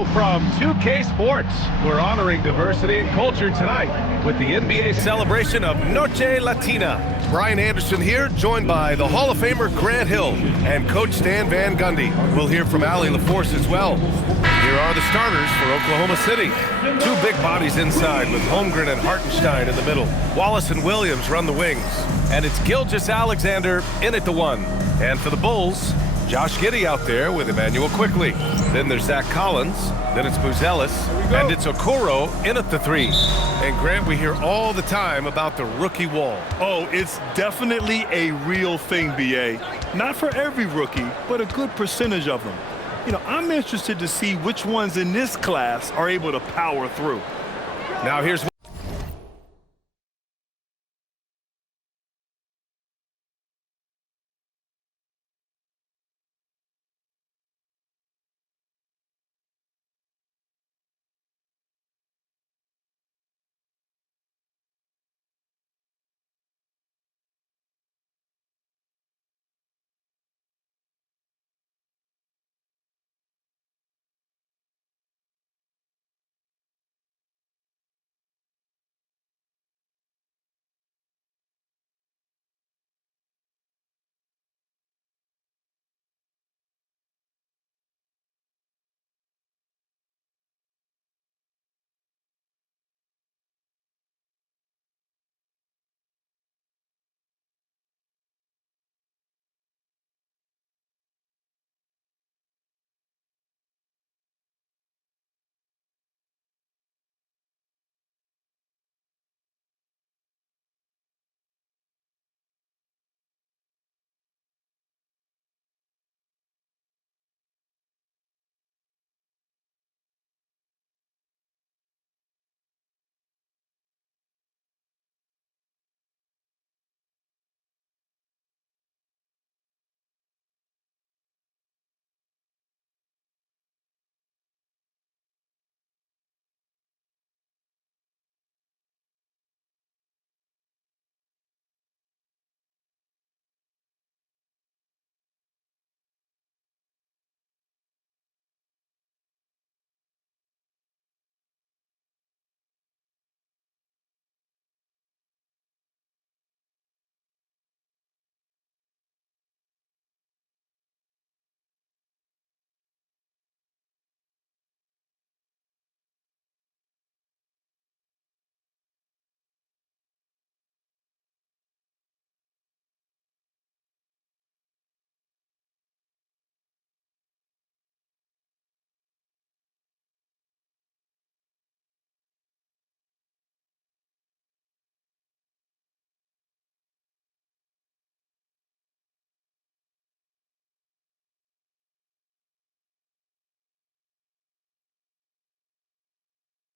Hello from 2K Sports. We're honoring diversity and culture tonight with the NBA celebration of Noche Latina. Brian Anderson here, joined by the Hall of Famer Grant Hill and Coach Stan Van Gundy. We'll hear from Allie LaForce as well. Here are the starters for Oklahoma City. Two big bodies inside with Holmgren and Hartenstein in the middle. Wallace and Williams run the wings. And it's Gilgeous-Alexander in at the one. And for the Bulls, Josh Giddey out there with Emmanuel Quickly. Then there's Zach Collins. Then it's Buzelis. And it's Okoro in at the three. And Grant, we hear all the time about the rookie wall. Oh, it's definitely a real thing, B.A. Not for every rookie, but a good percentage of them. You know, I'm interested to see which ones in this class are able to power through. Now here's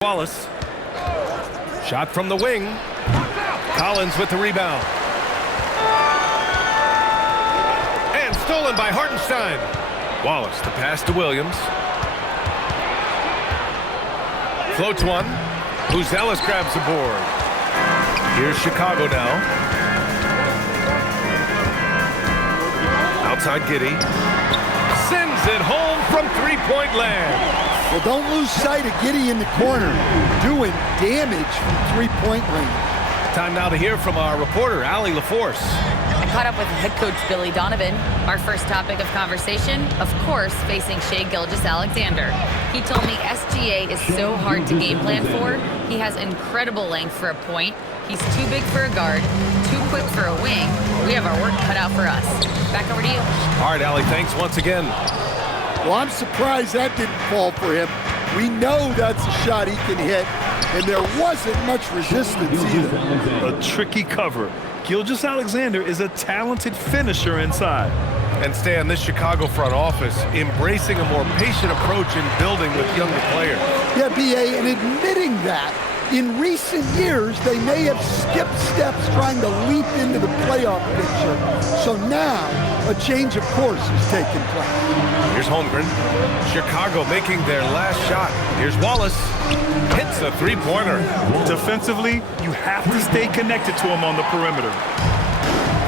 Wallace. Shot from the wing. Collins with the rebound. And stolen by Hartenstein. Wallace, the pass to Williams. Floats one. Buzelis grabs the board. Here's Chicago now. Outside Giddey. Sends it home from three-point land. Well, don't lose sight of Giddey in the corner, doing damage from three-point range. Time now to hear from our reporter, Allie LaForce. I caught up with head coach Billy Donovan. Our first topic of conversation, of course, facing Shai Gilgeous-Alexander. He told me SGA is so hard to game plan for. He has incredible length for a point. He's too big for a guard, too quick for a wing. We have our work cut out for us. Back over to you. All right, Allie, thanks once again. Well, I'm surprised that didn't fall for him. We know that's a shot he can hit, and there wasn't much resistance either. A tricky cover. Gilgeous-Alexander is a talented finisher inside. And Stan, this Chicago front office embracing a more patient approach in building with younger players. Yeah, B.A., and admitting that. In recent years, they may have skipped steps trying to leap into the playoff picture. So now, a change of course is taking place. Here's Holmgren. Chicago making their last shot. Here's Wallace. Hits a three-pointer. Defensively, you have to stay connected to him on the perimeter.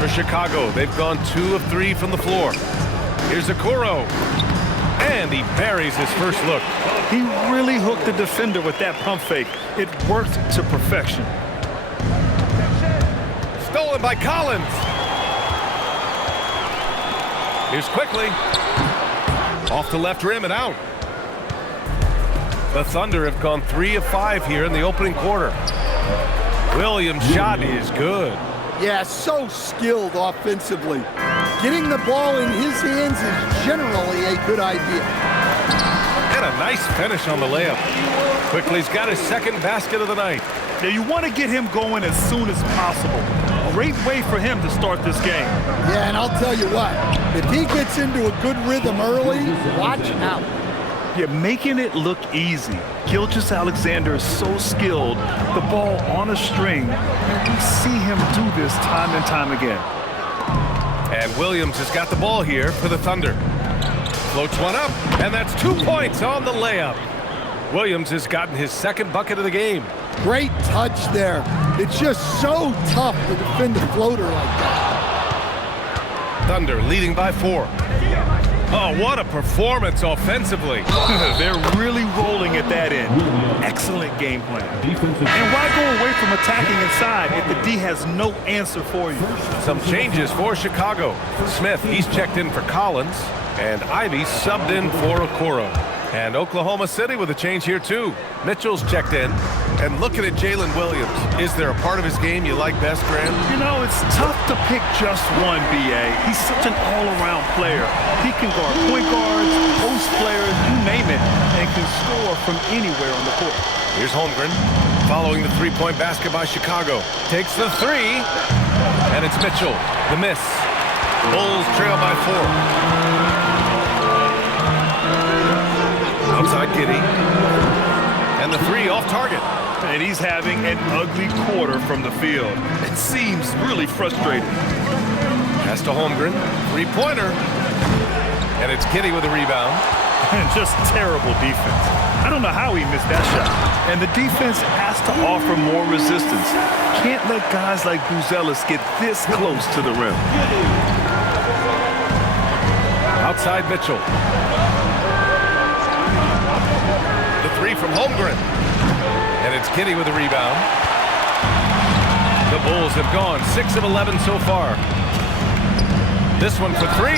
For Chicago, they've gone 2 of 3 from the floor. Here's Okoro. And he buries his first look. He really hooked the defender with that pump fake. It worked to perfection. Stolen by Collins. Here's quickly. Off the left rim and out. The Thunder have gone 3 of 5 here in the opening quarter. Williams' shot is good. Yeah, so skilled offensively. Getting the ball in his hands is generally a good idea. And a nice finish on the layup. Quickly's got his second basket of the night. Now you want to get him going as soon as possible. Great way for him to start this game. Yeah, and I'll tell you what, if he gets into a good rhythm early, watch out. Yeah, making it look easy. Gilgeous-Alexander is so skilled, the ball on a string, and we see him do this time and time again. And Williams has got the ball here for the Thunder. Floats one up, and that's 2 points on the layup. Williams has gotten his second bucket of the game. Great touch there. It's just so tough to defend a floater like that. Thunder leading by 4. Oh, what a performance offensively. They're really rolling at that end. Excellent game plan. And why go away from attacking inside if the D has no answer for you? Some changes for Chicago. Smith, he's checked in for Collins, and Ivy subbed in for Okoro. And Oklahoma City with a change here too. Mitchell's checked in. And looking at Jalen Williams, is there a part of his game you like best, Graham? You know, it's tough to pick just one, B.A. He's such an all-around player. He can guard point guards, post players, you name it, and can score from anywhere on the court. Here's Holmgren, following the three-point basket by Chicago. Takes the 3, and it's Mitchell. The miss. Bulls trail by 4. Outside Giddey. And the 3 off target. And he's having an ugly quarter from the field. It seems really frustrating. Pass to Holmgren. 3-pointer. And it's Giddey with a rebound. And just terrible defense. I don't know how he missed that shot. And the defense has to offer more resistance. Can't let guys like Buzelis get this close to the rim. Outside Mitchell. The 3 from Holmgren. And it's Giddey with a rebound. The Bulls have gone 6 of 11 so far. This one for 3.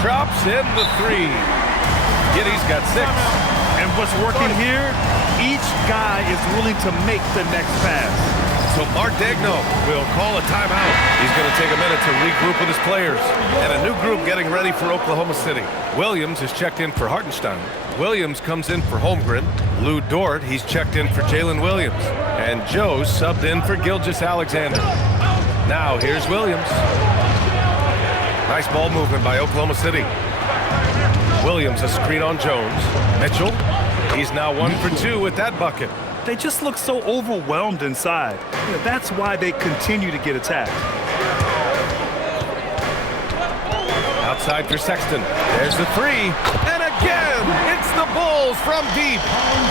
Drops in the 3. Giddey's got 6. And what's working here, each guy is willing to make the next pass. So Mark Daigneault will call a timeout. He's going to take a minute to regroup with his players. And a new group getting ready for Oklahoma City. Williams is checked in for Hartenstein. Williams comes in for Holmgren. Lou Dort, he's checked in for Jalen Williams. And Joe subbed in for Gilgeous-Alexander. Now here's Williams. Nice ball movement by Oklahoma City. Williams a screen on Jones. Mitchell, he's now 1 for 2 with that bucket. They just look so overwhelmed inside. That's why they continue to get attacked. Outside for Sexton. There's the 3. And again, it's the Bulls from deep.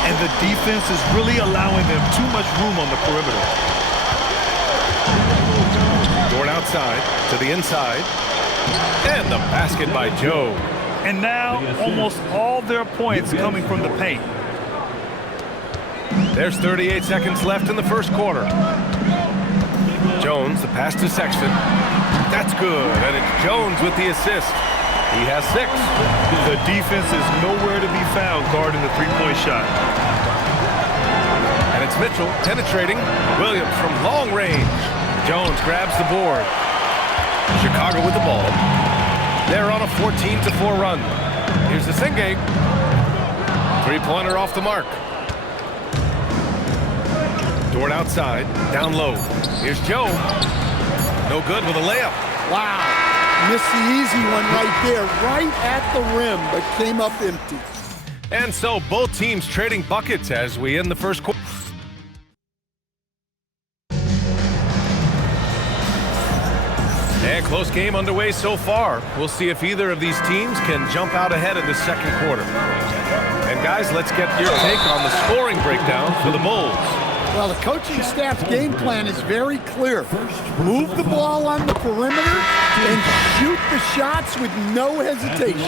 And the defense is really allowing them too much room on the perimeter. Dort outside to the inside. And the basket by Joe. And now almost all their points coming from the paint. There's 38 seconds left in the first quarter. Jones, the pass to Sexton. That's good, and it's Jones with the assist. He has 6. The defense is nowhere to be found guarding the three-point shot. And it's Mitchell penetrating. Williams from long range. Jones grabs the board. Chicago with the ball. They're on a 14-4 run. Here's the Singate. 3-pointer off the mark. Dort outside, down low. Here's Joe. No good with a layup. Wow. Missed the easy one right there, right at the rim, but came up empty. And so both teams trading buckets as we end the first quarter. And close game underway so far. We'll see if either of these teams can jump out ahead in the second quarter. And guys, let's get your take on the scoring breakdown for the Bulls. Well, the coaching staff's game plan is very clear. Move the ball on the perimeter and shoot the shots with no hesitation.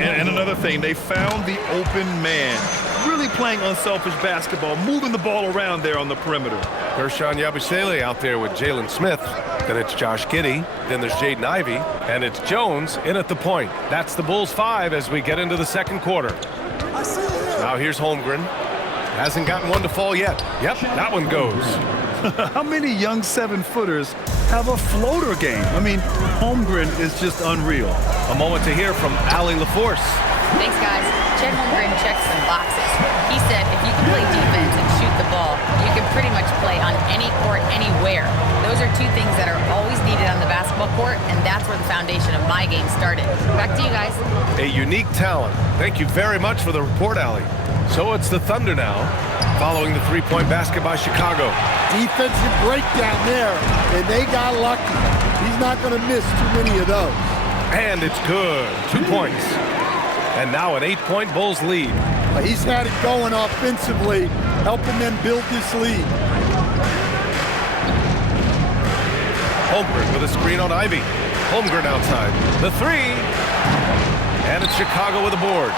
And another thing, they found the open man. Really playing unselfish basketball, moving the ball around there on the perimeter. Gershon Yabusele out there with Jalen Smith. Then it's Josh Giddey. Then there's Jaden Ivey. And it's Jones in at the point. That's the Bulls 5 as we get into the second quarter. Now here's Holmgren. Hasn't gotten one to fall yet. Yep, that one goes. How many young 7-footers have a floater game? I mean, Holmgren is just unreal. A moment to hear from Allie LaForce. Thanks, guys. Chet Holmgren checks some boxes. He said if you can play defense and shoot the ball, you can pretty much play on any court, anywhere. Those are two things that are always needed on the basketball court, and that's where the foundation of my game started. Back to you guys. A unique talent. Thank you very much for the report, Allie. So it's the Thunder now, following the three-point basket by Chicago. Defensive breakdown there, and they got lucky. He's not going to miss too many of those. And it's good. 2 points. And now an 8-point Bulls lead. He's had it going offensively, helping them build this lead. Holmgren with a screen on Ivy. Holmgren outside. The three. And it's Chicago with a board.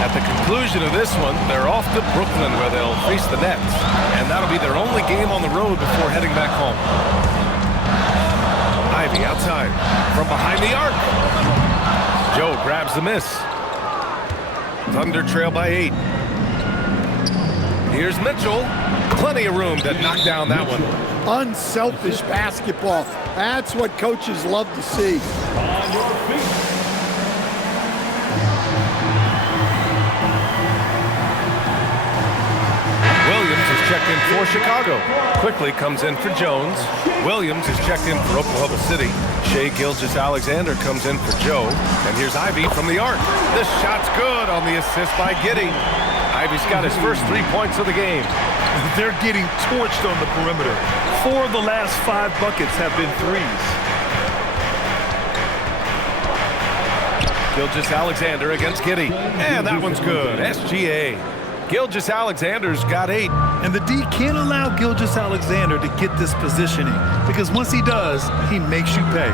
At the conclusion of this one, they're off to Brooklyn where they'll face the Nets. And that'll be their only game on the road before heading back home. Ivy outside from behind the arc. Joe grabs the miss. Thunder trail by 8. Here's Mitchell. Plenty of room to knock down that one. Unselfish basketball. That's what coaches love to see. Williams is checked in for Chicago. Quickly comes in for Jones. Williams is checked in for Oklahoma City. Shai Gilgeous-Alexander comes in for Joe. And here's Ivy from the arc. This shot's good on the assist by Giddey. Ivy's got his first 3 points of the game. They're getting torched on the perimeter. 4 of the last 5 buckets have been threes. Gilgeous-Alexander against Giddey. And that one's good. SGA. Gilgeous-Alexander's got 8. And the D can't allow Gilgeous-Alexander to get this positioning, because once he does, he makes you pay.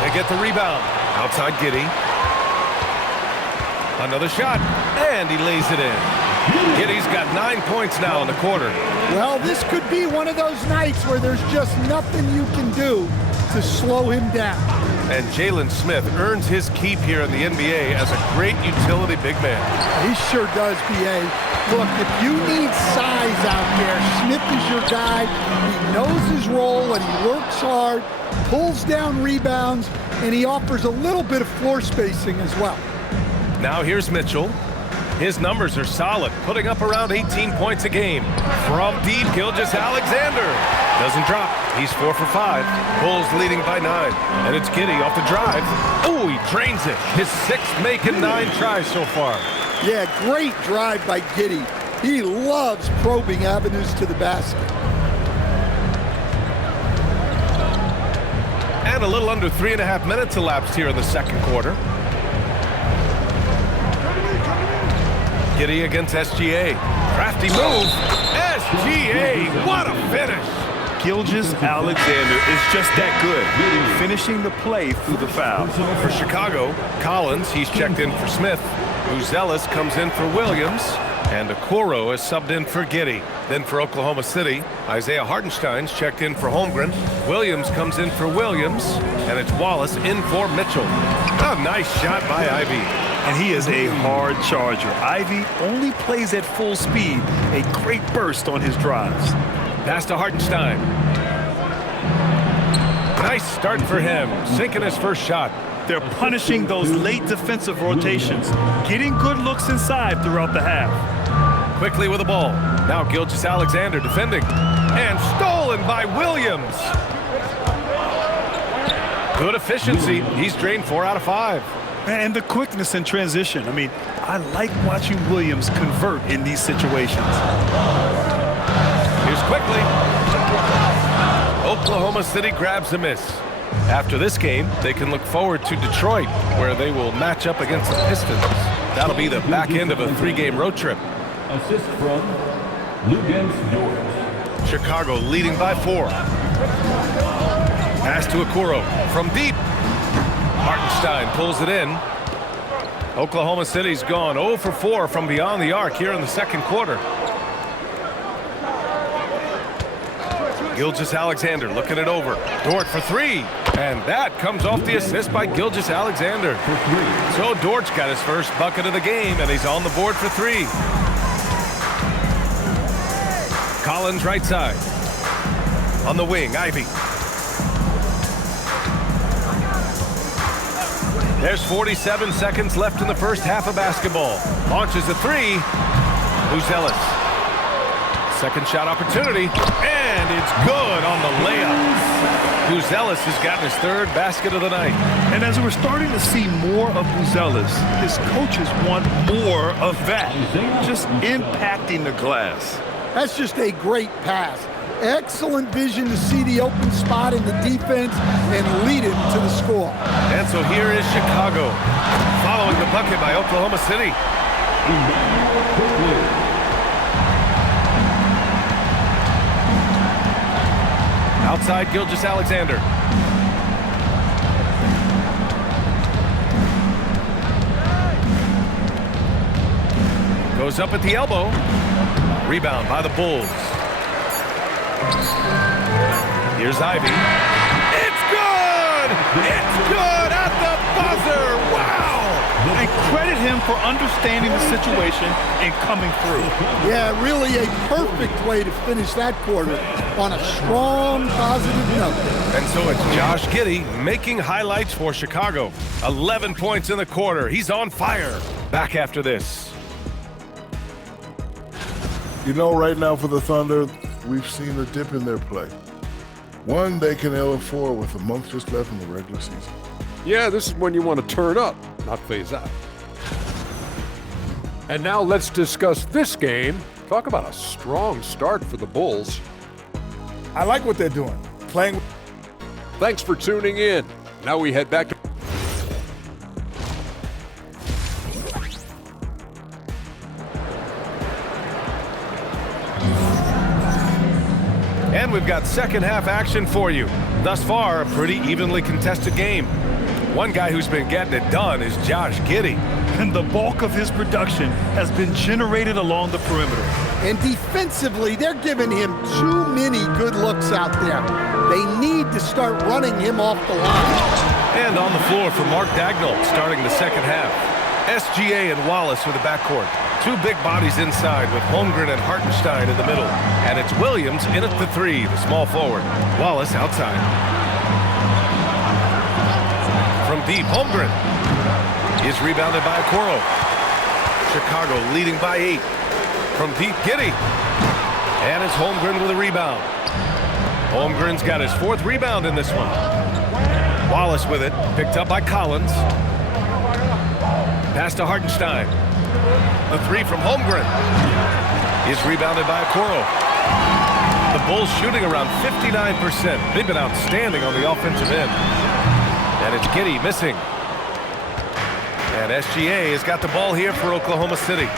They get the rebound. Outside Giddey. Another shot. And he lays it in. Giddey's got 9 points now in the quarter. Well, this could be one of those nights where there's just nothing you can do to slow him down. And Jalen Smith earns his keep here in the NBA as a great utility big man. He sure does, B.A. Look, if you need size out there, Smith is your guy. He knows his role and he works hard, pulls down rebounds, and he offers a little bit of floor spacing as well. Now here's Mitchell. His numbers are solid, putting up around 18 points a game. From deep, Gilgeous-Alexander doesn't drop. He's 4 for 5. Bulls leading by 9. And it's Giddey off the drive. Oh, he drains it. His 6th making 9 tries so far. Yeah, great drive by Giddey. He loves probing avenues to the basket. And a little under 3.5 minutes elapsed here in the second quarter. Giddey against SGA. Crafty move. SGA, what a finish. Gilgeous-Alexander is just that good, finishing the play through the foul. For Chicago, Collins, he's checked in for Smith. Uzelis comes in for Williams. And Okoro is subbed in for Giddey. Then for Oklahoma City, Isaiah Hartenstein's checked in for Holmgren. Williams comes in for Williams. And it's Wallace in for Mitchell. A nice shot by Ivy. And he is a hard charger. Ivy only plays at full speed, a great burst on his drives. Pass to Hartenstein. Nice start for him, sinking his first shot. They're punishing those late defensive rotations, getting good looks inside throughout the half. Quickly with the ball. Now Gilgeous-Alexander defending. And stolen by Williams. Good efficiency. He's drained 4 out of 5. And the quickness in transition. I mean, I like watching Williams convert in these situations. Here's quickly. Oklahoma City grabs a miss. After this game, they can look forward to Detroit, where they will match up against the Pistons. That'll be the back end of a 3-game road trip. Assist from Chicago leading by 4. Pass to Okoro from deep. Hartenstein pulls it in. Oklahoma City's gone 0 for 4 from beyond the arc here in the second quarter. Gilgeous-Alexander looking it over. Dort for 3. And that comes off the assist by Gilgeous-Alexander. So Dort's got his first bucket of the game, and he's on the board for 3. Collins right side. On the wing, Ivy. There's 47 seconds left in the first half of basketball. Launches a 3. Buzelis. Second shot opportunity, and it's good on the layup. Buzelis has gotten his 3rd basket of the night. And as we're starting to see more of Buzelis, his coaches want more of that. Just impacting the glass. That's just a great pass. Excellent vision to see the open spot in the defense and lead it to the score. And so here is Chicago, following the bucket by Oklahoma City. Outside Gilgeous-Alexander. Goes up at the elbow. Rebound by the Bulls. Here's Ivy. It's good! It's good at the buzzer! Wow! And credit him for understanding the situation and coming through. Yeah, really a perfect way to finish that quarter on a strong, positive note. And so it's Josh Giddey making highlights for Chicago. 11 points in the quarter. He's on fire. Back after this. You know, right now for the Thunder, we've seen a dip in their play. One, they can ill afford with a month just left in the regular season. Yeah, this is when you want to turn up, not phase out. And now let's discuss this game. Talk about a strong start for the Bulls. I like what they're doing. Playing. Thanks for tuning in. Now we head back to And we've got second half action for you. Thus far, a pretty evenly contested game. One guy who's been getting it done is Josh Giddey. And the bulk of his production has been generated along the perimeter. And defensively, they're giving him too many good looks out there. They need to start running him off the line. And on the floor for Mark Dagnall, starting the second half. SGA and Wallace with the backcourt. 2 big bodies inside with Holmgren and Hartenstein in the middle. And it's Williams in at the 3, the small forward. Wallace outside. From deep, Holmgren is rebounded by Okoro. Chicago leading by 8. From deep, Giddey. And it's Holmgren with a rebound. Holmgren's got his 4th rebound in this one. Wallace with it, picked up by Collins. Pass to Hartenstein. The 3 from Holmgren is rebounded by Okoro. The Bulls shooting around 59%. They've been outstanding on the offensive end. And it's Giddey missing. And SGA has got the ball here for Oklahoma City.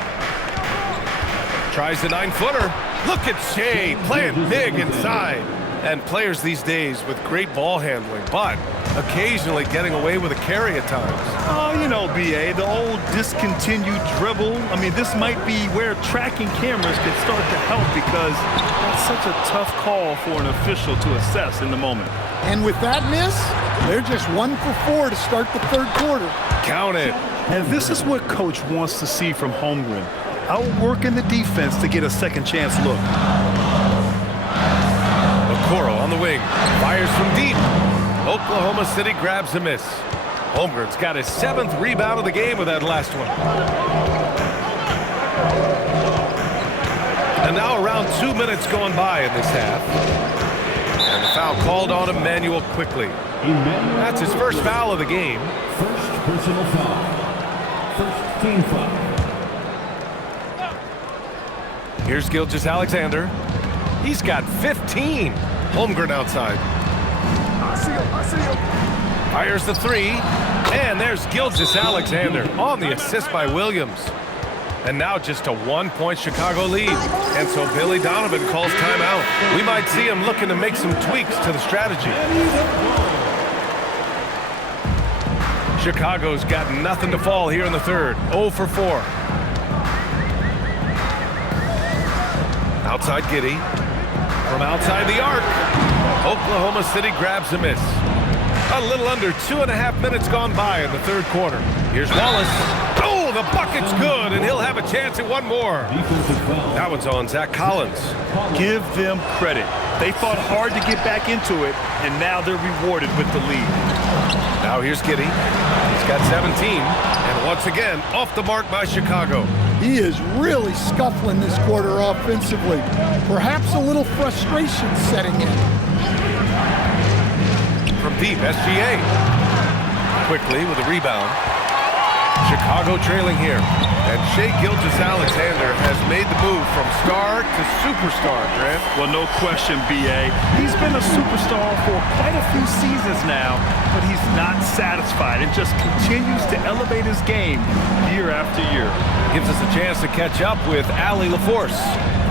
Tries the 9-footer. Look at Shea playing big inside. And players these days with great ball handling, but occasionally getting away with a carry at times. Oh, you know, B.A., the old discontinued dribble. I mean, this might be where tracking cameras could start to help because that's such a tough call for an official to assess in the moment. And with that miss, they're just 1 for 4 to start the 3rd quarter. Count it. And this is what Coach wants to see from Holmgren. Outworking the defense to get a second chance look. Okoro on the wing. Fires from deep. Oklahoma City grabs a miss. Holmgren's got his 7th rebound of the game with that last one. And now around 2 minutes going by in this half. And the foul called on Emmanuel quickly. That's his first foul of the game. First personal foul. First team foul. Here's Gilgeous-Alexander. He's got 15. Holmgren outside. I see him. Fires the 3. And there's Gilgeous-Alexander on the assist by Williams. And now just a one-point Chicago lead. And so Billy Donovan calls timeout. We might see him looking to make some tweaks to the strategy. Chicago's got nothing to fall here in the third. 0 for 4. Outside Giddey. From outside the arc. Oklahoma City grabs a miss. A little under 2.5 minutes gone by in the third quarter. Here's Wallace. Oh, the bucket's good, and he'll have a chance at one more. That one's on Zach Collins. Give them credit. They fought hard to get back into it, and now they're rewarded with the lead. Now here's Giddey. He's got 17, and once again, off the mark by Chicago. He is really scuffling this quarter offensively. Perhaps a little frustration setting in. From deep, SGA. Quickly with a rebound. Chicago trailing here. And Shai Gilgeous-Alexander has made the move from star to superstar, Grant. Well, no question, B.A. He's been a superstar for quite a few seasons now, but he's not satisfied and just continues to elevate his game year after year. Gives us a chance to catch up with Allie LaForce.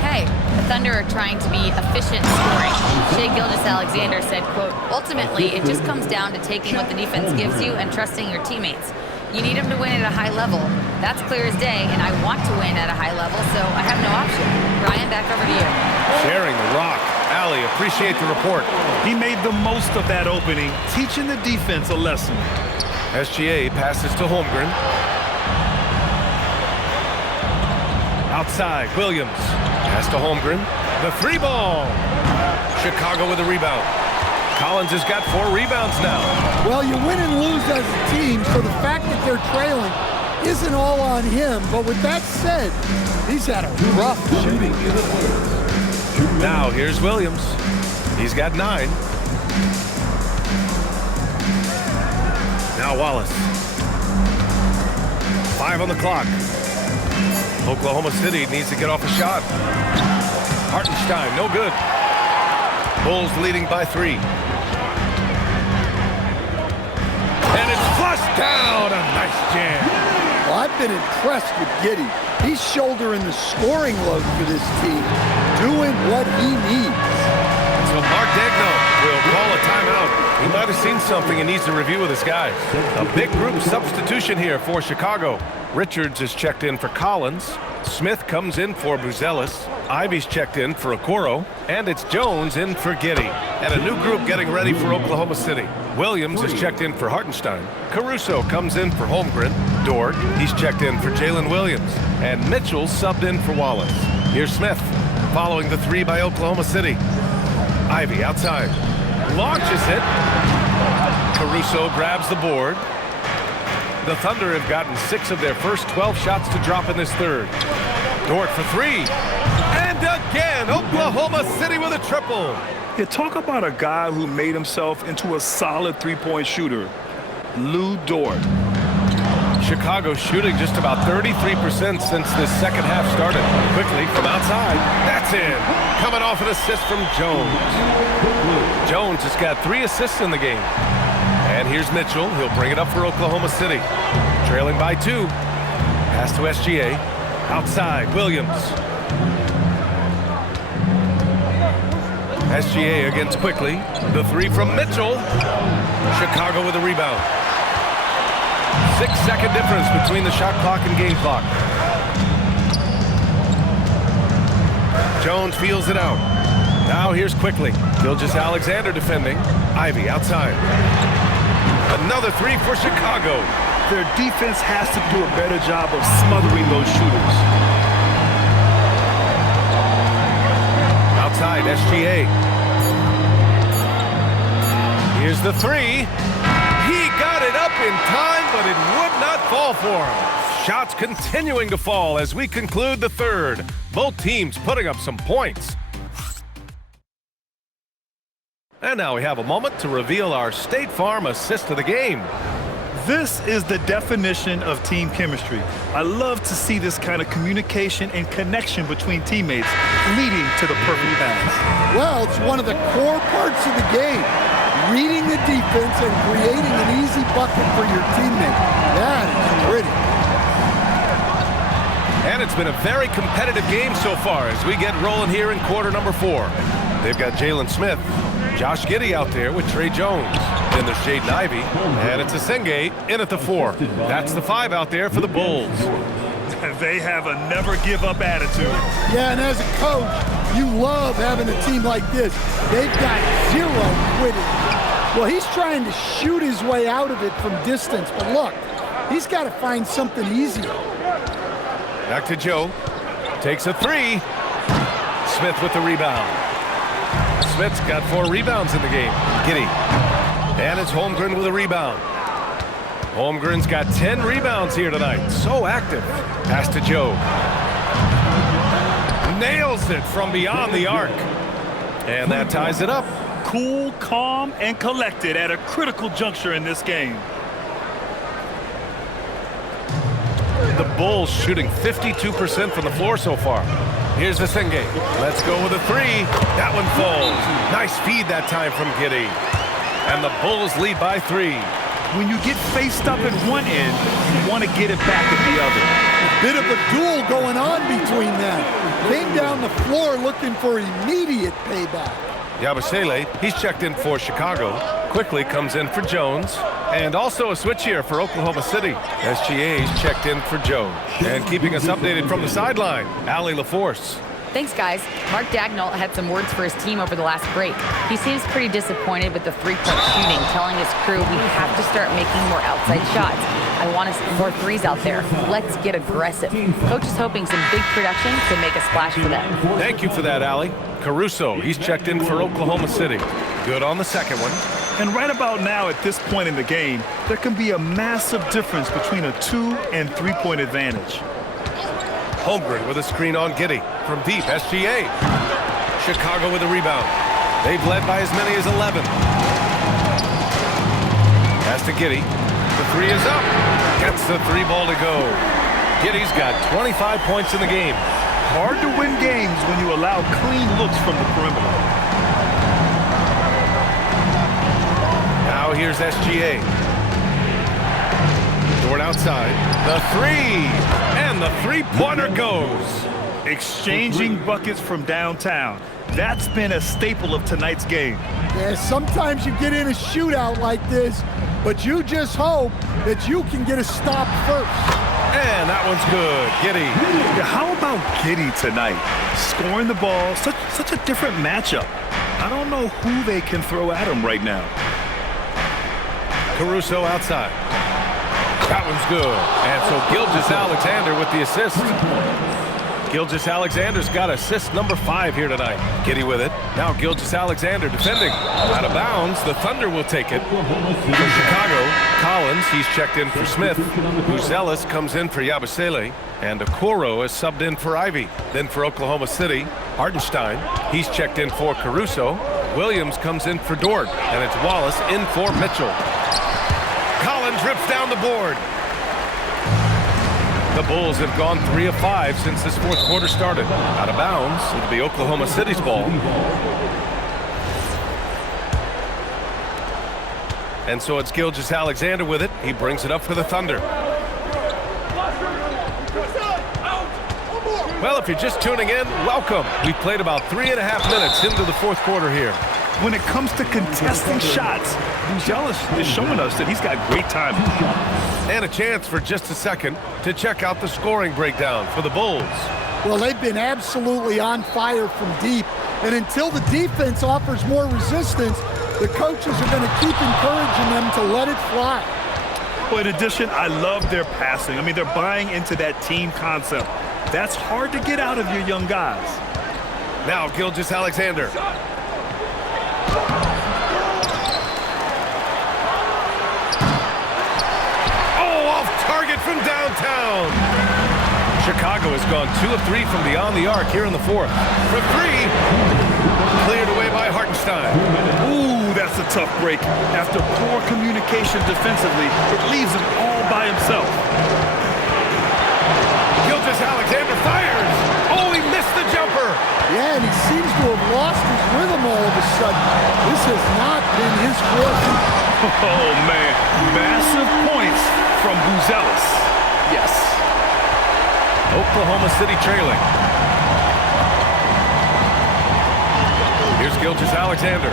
Hey, the Thunder are trying to be efficient scoring. Shai Gilgeous-Alexander said, quote, ultimately, it just comes down to taking what the defense gives you and trusting your teammates. You need them to win at a high level. That's clear as day, and I want to win at a high level, so I have no option. Brian, back over to you. Sharing the rock. Allie, appreciate the report. He made the most of that opening, teaching the defense a lesson. SGA passes to Holmgren. Outside, Williams. Pass to Holmgren. The three ball. Chicago with a rebound. Collins has got 4 rebounds now. Well, you win and lose as a team, so the fact that they're trailing isn't all on him. But with that said, he's had a rough shooting. Now here's Williams. He's got 9. Now Wallace. 5 on the clock. Oklahoma City needs to get off a shot. Hartenstein, no good. Bulls leading by 3. And it's flushed down. A nice jam. Well, I've been impressed with Giddey. He's shouldering the scoring load for this team, doing what he needs. So Mark Daigneault will call a timeout. He might have seen something and needs to review with his guys. A big group substitution here for Chicago. Richards is checked in for Collins. Smith comes in for Buzelis. Ivy's checked in for Okoro. And it's Jones in for Giddey. And a new group getting ready for Oklahoma City. Williams is checked in for Hartenstein. Caruso comes in for Holmgren. Dort, he's checked in for Jalen Williams. And Mitchell subbed in for Wallace. Here's Smith, following the 3 by Oklahoma City. Ivy outside. Launches it. Caruso grabs the board. The Thunder have gotten 6 of their first 12 shots to drop in this third. Dort for 3. And again, Oklahoma City with a triple. Yeah, talk about a guy who made himself into a solid three-point shooter. Lou Dort. Chicago shooting just about 33% since this second half started. Quickly from outside. That's in. Coming off an assist from Jones. Jones has got 3 assists in the game. And here's Mitchell. He'll bring it up for Oklahoma City. Trailing by 2. Pass to SGA. Outside, Williams. SGA against Quickly. The 3 from Mitchell. Chicago with a rebound. 6-second difference between the shot clock and game clock. Jones feels it out. Now here's Quickly. Gilgeous-Alexander defending. Ivy outside. Another 3 for Chicago. Their defense has to do a better job of smothering those shooters. Outside, SGA. Here's the 3. He got it up in time, but it would not fall for him. Shots continuing to fall as we conclude the third. Both teams putting up some points. And now we have a moment to reveal our State Farm assist of the game. This is the definition of team chemistry. I love to see this kind of communication and connection between teammates leading to the perfect pass. Well, it's one of the core parts of the game. Reading the defense and creating an easy bucket for your teammate. That is pretty. And it's been a very competitive game so far as we get rolling here in quarter number 4. They've got Jalen Smith, Josh Giddey out there with Trey Jones. Then there's Jaden Ivey, and it's Asenge in at the 4. That's the 5 out there for the Bulls. They have a never-give-up attitude. Yeah, and as a coach, you love having a team like this. They've got 0 quitting. Well, he's trying to shoot his way out of it from distance, but look, he's got to find something easier. Back to Joe. Takes a 3. Smith with the rebound. Smith's got 4 rebounds in the game. Giddey. And it's Holmgren with a rebound. Holmgren's got 10 rebounds here tonight. So active. Pass to Joe. Nails it from beyond the arc. And that ties it up. Cool, calm, and collected at a critical juncture in this game. The Bulls shooting 52% from the floor so far. Here's Asenge. Let's go with a 3. That one falls. Nice feed that time from Giddey. And the Bulls lead by 3. When you get faced up at one end, you want to get it back at the other. Bit of a duel going on between them. Came down the floor looking for immediate payback. Yabusele, he's checked in for Chicago. Quickly comes in for Jones. And also a switch here for Oklahoma City. SGA's checked in for Jones. And keeping us updated from the sideline, Allie LaForce. Thanks, guys. Mark Dagnall had some words for his team over the last break. He seems pretty disappointed with the three-point shooting, telling his crew we have to start making more outside shots. I want to see more threes out there. Let's get aggressive. Coach is hoping some big production to make a splash for them. Thank you for that, Allie. Caruso, he's checked in for Oklahoma City. Good on the second one. And right about now, at this point in the game, there can be a massive difference between a 2- and 3-point advantage. Holmgren with a screen on Giddey. From deep, SGA. Chicago with a rebound. They've led by as many as 11. Pass to Giddey. The 3 is up. Gets the 3 ball to go. Giddey's got 25 points in the game. Hard to win games when you allow clean looks from the perimeter. Now here's SGA. Dort outside. The 3. And the 3-pointer goes. Exchanging buckets from downtown. That's been a staple of tonight's game. Yeah, sometimes you get in a shootout like this, but you just hope that you can get a stop first. And that one's good. Giddey. Yeah, how about Giddey tonight? Scoring the ball, such a different matchup. I don't know who they can throw at him right now. Caruso outside. That one's good. And so Gilgeous-Alexander with the assist. Gilgeous-Alexander's got assist number 5 here tonight. Giddey with it. Now Gilgeous-Alexander defending. Out of bounds. The Thunder will take it. For Chicago, Collins, he's checked in for Smith. Buzelis comes in for Yabusele. And Okoro is subbed in for Ivey. Then for Oklahoma City, Hartenstein, he's checked in for Caruso. Williams comes in for Dort. And it's Wallace in for Mitchell. Collins rips down the board. The Bulls have gone 3 of 5 since this fourth quarter started. Out of bounds, it'll be Oklahoma City's ball. And so it's Gilgeous-Alexander with it. He brings it up for the Thunder. Well, if you're just tuning in, welcome. We've played about 3.5 minutes into the fourth quarter here. When it comes to contesting shots, Buzelis is showing us that he's got great timing. And a chance for just a second to check out the scoring breakdown for the Bulls. Well, they've been absolutely on fire from deep. And until the defense offers more resistance, the coaches are going to keep encouraging them to let it fly. Well, in addition, I love their passing. I mean, they're buying into that team concept. That's hard to get out of your young guys. Now Gilgeous-Alexander. Target from downtown. Chicago has gone 2 of 3 from beyond the arc here in the fourth. For 3, cleared away by Hartenstein. Ooh, that's a tough break. After poor communication defensively, it leaves him all by himself. Gilgeous-Alexander fires. Oh, he missed the jumper. Yeah, and he seems to have lost his rhythm all of a sudden. This has not been his quarter. Oh, man. Massive points from Buzelis. Yes. Oklahoma City trailing. Here's Gilgeous-Alexander.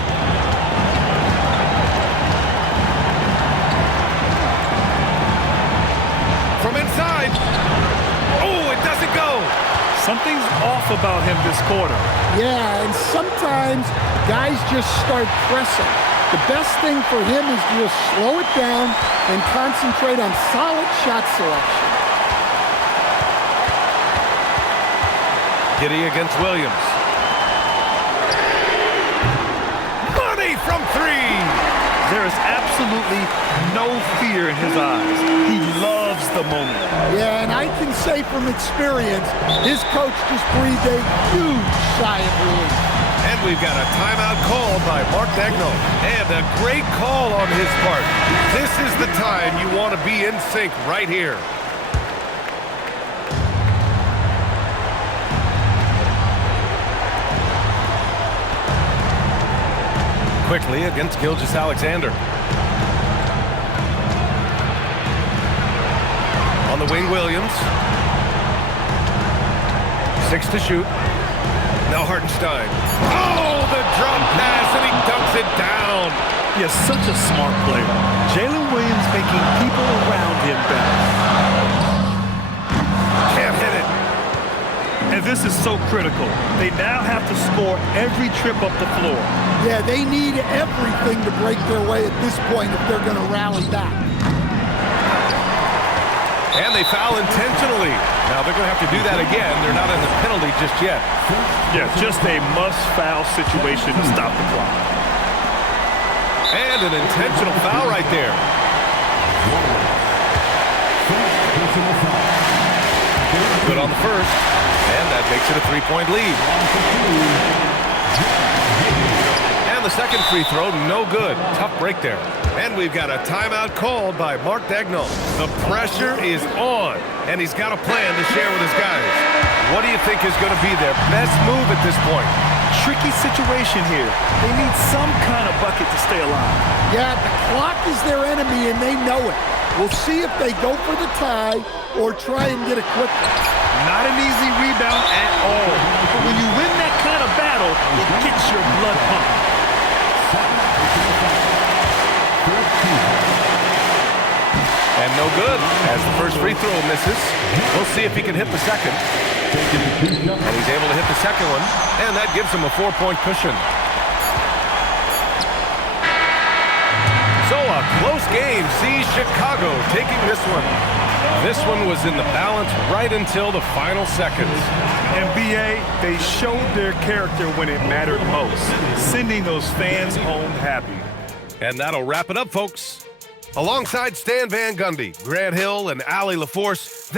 From inside. Oh, it doesn't go. Something's off about him this quarter. Yeah, and sometimes guys just start pressing. The best thing for him is to just slow it down and concentrate on solid shot selection. Giddy against Williams. Money from three. There is absolutely no fear in his eyes. He loves the moment. Yeah, and I can say from experience, his coach just breathed a huge sigh of relief. And we've got a timeout called by Mark Daigneault. And a great call on his part. This is the time you want to be in sync right here. Quickly against Gilgeous-Alexander. On the wing, Williams. 6 to shoot. Now Hartenstein. Oh, the drop pass, and he dumps it down. He is such a smart player. Jalen Williams making people around him better. Can't hit it. And this is so critical. They now have to score every trip up the floor. Yeah, they need everything to break their way at this point if they're going to rally back. And they foul intentionally. Now they're going to have to do that again. They're not in the penalty just yet. Yeah, just a must-foul situation to stop the clock. And an intentional foul right there. Good on the first. And that makes it a 3-point lead. And the second free throw, no good. Tough break there. And we've got a timeout called by Mark Daigneault. The pressure is on, and he's got a plan to share with his guys. What do you think is going to be their best move at this point? Tricky situation here. They need some kind of bucket to stay alive. Yeah, the clock is their enemy, and they know it. We'll see if they go for the tie or try and get a quick one. Not an easy rebound at all. But when you win that kind of battle, it gets your blood pumping. And no good, as the first free throw misses. We'll see if he can hit the second. And he's able to hit the second one, and that gives him a 4-point cushion. So a close game sees Chicago taking this one. This one was in the balance right until the final seconds. NBA, they showed their character when it mattered most, sending those fans home happy. And that'll wrap it up, folks. Alongside Stan Van Gundy, Grant Hill, and Allie LaForce,